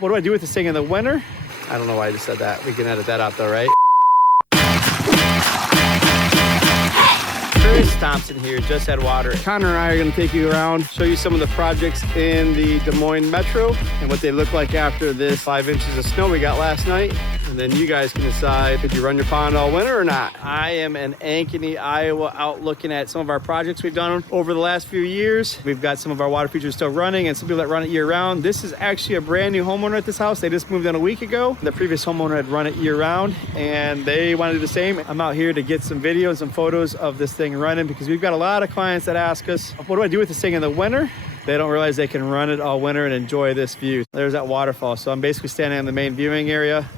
What do I do with this thing in the winter? I don't know why I just said that. We can edit that out though, right? Chris Thompson here, just had water. Connor and I are gonna take you around, show you some of the projects in the Des Moines Metro and what they look like after this 5 inches of snow we got last night. And then you guys can decide if you run your pond all winter or not. I am in Ankeny, Iowa, out looking at some of our projects we've done over the last few years. We've got some of our water features still running and some people that run it year round. This is actually a brand new homeowner at this house. They just moved in a week ago. The previous homeowner had run it year round and they want to do the same. I'm out here to get some videos and photos of this thing running because we've got a lot of clients that ask us, what do I do with this thing in the winter? They don't realize they can run it all winter and enjoy this view. There's that waterfall. So I'm basically standing in the main viewing area.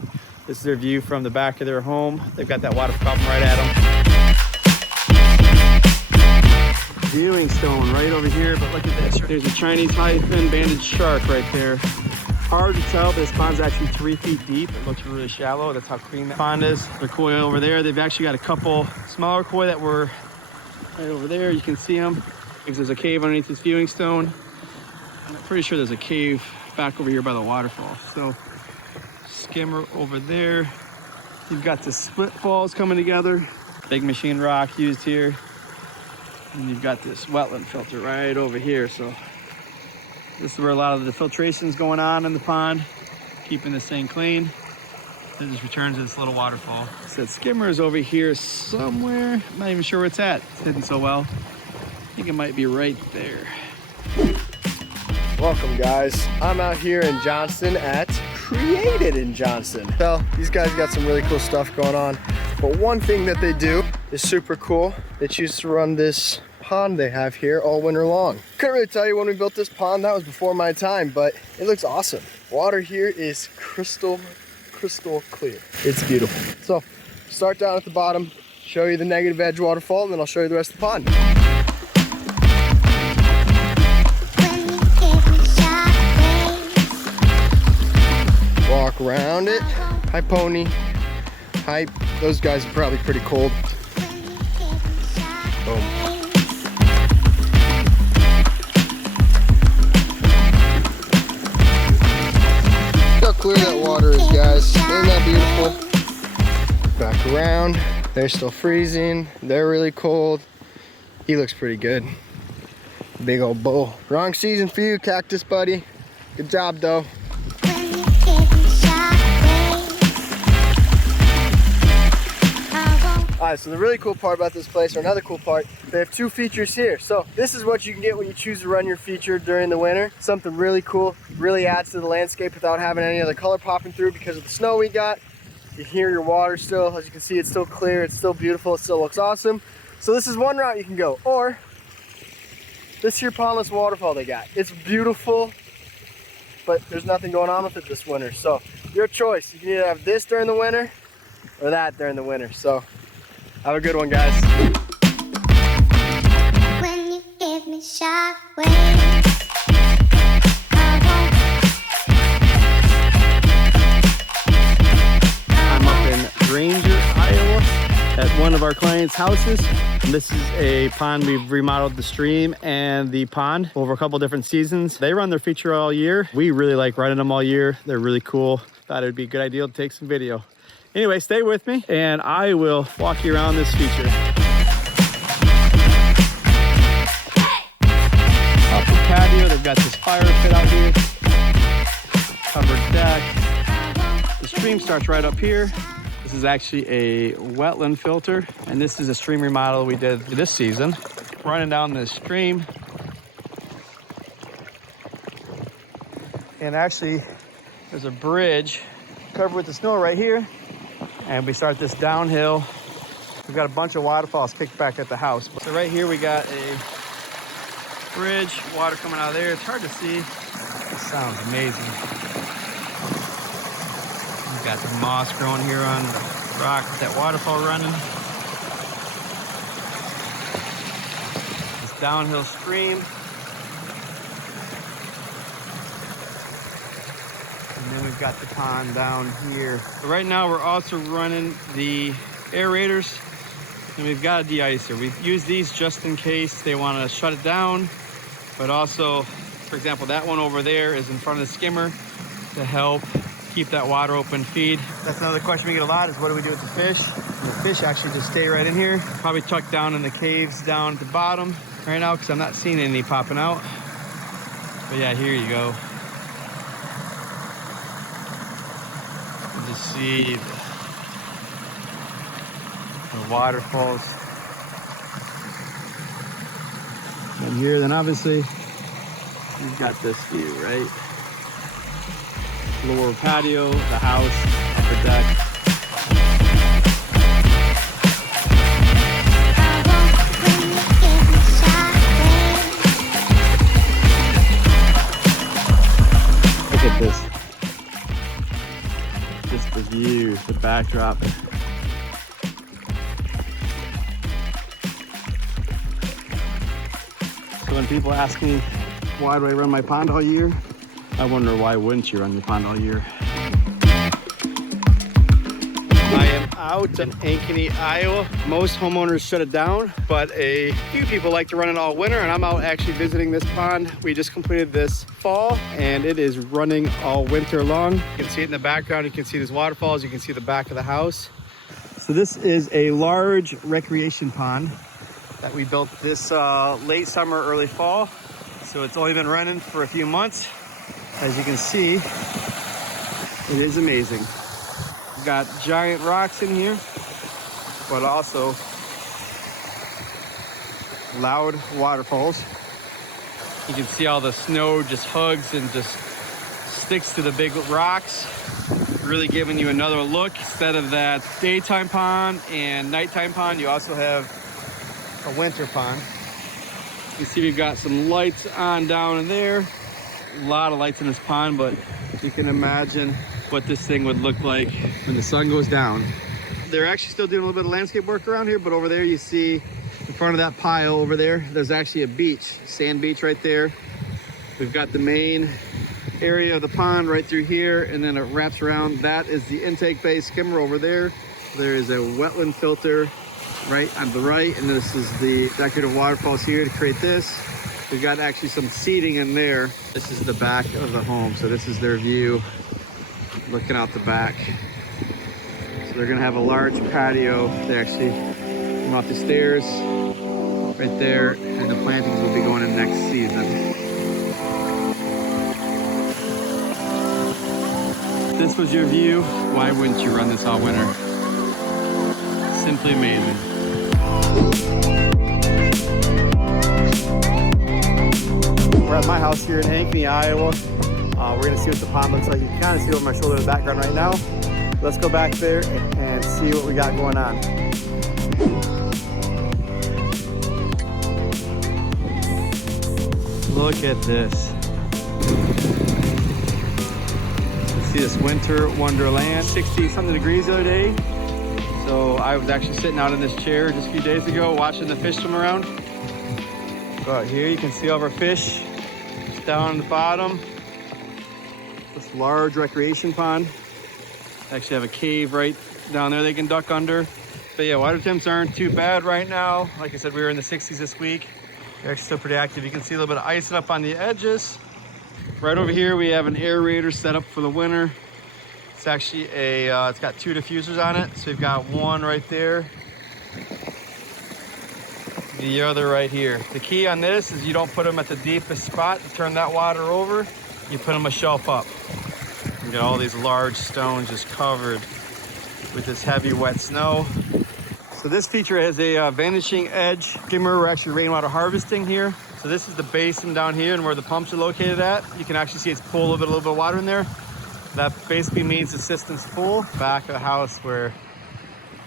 This is their view from the back of their home. They've got that water fountain right at them. Viewing stone right over here, but look at this. There's a Chinese high-fin banded shark right there. Hard to tell, but this pond's actually 3 feet deep. It looks really shallow. That's how clean that pond is. Their koi over there. They've actually got a couple smaller koi that were right over there. You can see them. Because there's a cave underneath this viewing stone. And I'm pretty sure there's a cave back over here by the waterfall. So Skimmer over there. You've got the split falls coming together. Big machine rock used here. And you've got this wetland filter right over here. So this is where a lot of the filtration's going on in the pond, keeping this thing clean. It just returns to this little waterfall. So that Skimmer is over here somewhere. I'm not even sure where it's at. It's hidden so well. I think it might be right there. Welcome guys. I'm out here in Johnston at Created in Johnston. Well, these guys got some really cool stuff going on, but one thing that they do is super cool. They choose to run this pond they have here all winter long. Couldn't really tell you when we built this pond, that was before my time, but it looks awesome. Water here is crystal clear. It's beautiful. So start down at the bottom, show you the negative edge waterfall, and then I'll show you the rest of the pond. Walk around it. Hi Pony. Hi. Those guys are probably pretty cold. Boom. Look how clear that water is, guys. Isn't that beautiful? Back around. They're still freezing. They're really cold. He looks pretty good. Big old bull. Wrong season for you, cactus buddy. Good job though. Alright, so the really cool part about this place, or another cool part, they have 2 features here. So this is what you can get when you choose to run your feature during the winter. Something really cool, really adds to the landscape without having any other color popping through because of the snow we got. You hear your water still, as you can see, it's still clear, it's still beautiful, it still looks awesome. So this is one route you can go, or this here Pondless Waterfall they got. It's beautiful, but there's nothing going on with it this winter. So your choice, you can either have this during the winter or that during the winter. So have a good one, guys. When you give me shockwaves, I'm up in Granger, Iowa at one of our clients' houses. This is a pond. We've remodeled the stream and the pond over a couple different seasons. They run their feature all year. We really like running them all year. They're really cool. Thought it'd be a good idea to take some video. Anyway, stay with me and I will walk you around this feature. Up the patio, they've got this fire pit out here. Covered deck. The stream starts right up here. This is actually a wetland filter, and this is a stream remodel we did this season. Running down this stream. And actually, there's a bridge covered with the snow right here. And we start this downhill. We've got a bunch of waterfalls kicked back at the house. So right here we got a bridge, water coming out of there. It's hard to see. It sounds amazing. We've got some moss growing here on the rock with that waterfall running. This downhill stream. And then we've got the pond down here. So right now we're also running the aerators, and we've got a de-icer. We've used these just in case they want to shut it down, but also, for example, that one over there is in front of the skimmer. to help keep that water open, feed. That's another question we get a lot is what do we do with the fish? And the fish actually just stay right in here, probably tucked down in the caves down at the bottom right now because I'm not seeing any popping out. But yeah, here you go. You just see the waterfalls. And here, then obviously, you've got this view, right? Lower patio, the house, upper deck. Look at this. Just the view, the backdrop. So when people ask me, why do I run my pond all year? I wonder why wouldn't you run your pond all year? I am out in Ankeny, Iowa. Most homeowners shut it down, but a few people like to run it all winter, and I'm out actually visiting this pond. We just completed this fall, and it is running all winter long. You can see it in the background. You can see these waterfalls. You can see the back of the house. So this is a large recreation pond that we built this late summer, early fall. So it's only been running for a few months. As you can see, it is amazing. We've got giant rocks in here, but also loud waterfalls. You can see all the snow just hugs and just sticks to the big rocks, really giving you another look. Instead of that daytime pond and nighttime pond, you also have a winter pond. You can see we've got some lights on down in there. A lot of lights in this pond, but you can imagine what this thing would look like when the sun goes down. They're actually still doing a little bit of landscape work around here, but over there you see in front of that pile over there, there's actually a beach, sand beach right there. We've got the main area of the pond right through here, and then it wraps around. That is the intake bay skimmer over there. There is a wetland filter right on the right, and this is the decorative waterfalls here to create this. We've got actually some seating in there. This is the back of the home, so this is their view looking out the back. So they're gonna have a large patio. They actually come out the stairs right there, and the plantings will be going in next season. If this was your view, why wouldn't you run this all winter? Simply amazing. We're at my house here in Ankeny, Iowa. We're gonna see what the pond looks like. You can kind of see over my shoulder in the background right now. Let's go back there and see what we got going on. Look at this. You see this winter wonderland. 60-something degrees the other day. So I was actually sitting out in this chair just a few days ago watching the fish swim around. Go out here, you can see all of our fish. It's down at the bottom. This large recreation pond. Actually have a cave right down there they can duck under. But yeah, water temps aren't too bad right now. Like I said, we were in the 60s this week. They're actually still pretty active. You can see a little bit of icing up on the edges. Right over here, we have an aerator set up for the winter. It's actually it's got 2 diffusers on it. So you've got one right there, the other right here. The key on this is you don't put them at the deepest spot to turn that water over. You put them a shelf up. You got all these large stones just covered with this heavy wet snow. So this feature has a vanishing edge skimmer. We're actually rainwater harvesting here. So this is the basin down here and where the pumps are located at. You can actually see it's pull a little bit of water in there. That basically means the system's full. Back of the house where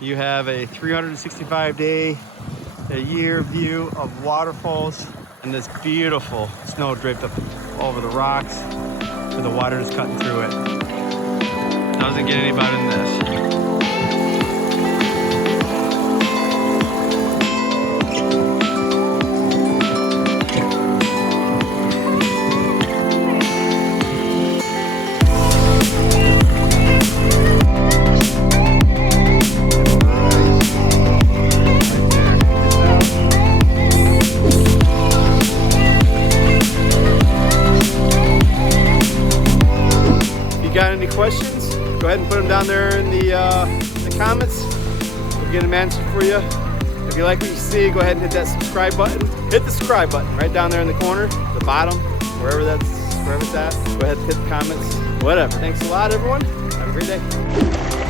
you have a 365-day a year view of waterfalls and this beautiful snow draped up over the rocks with the water just cutting through it. Doesn't get any better than this. any questions, go ahead and put them down there in the comments. We'll get them answered for you. If you like what you see, go ahead and hit that subscribe button. Hit the subscribe button right down there in the corner, the bottom, wherever it's at. Go ahead and hit the comments, whatever. Thanks a lot, everyone. Have a great day.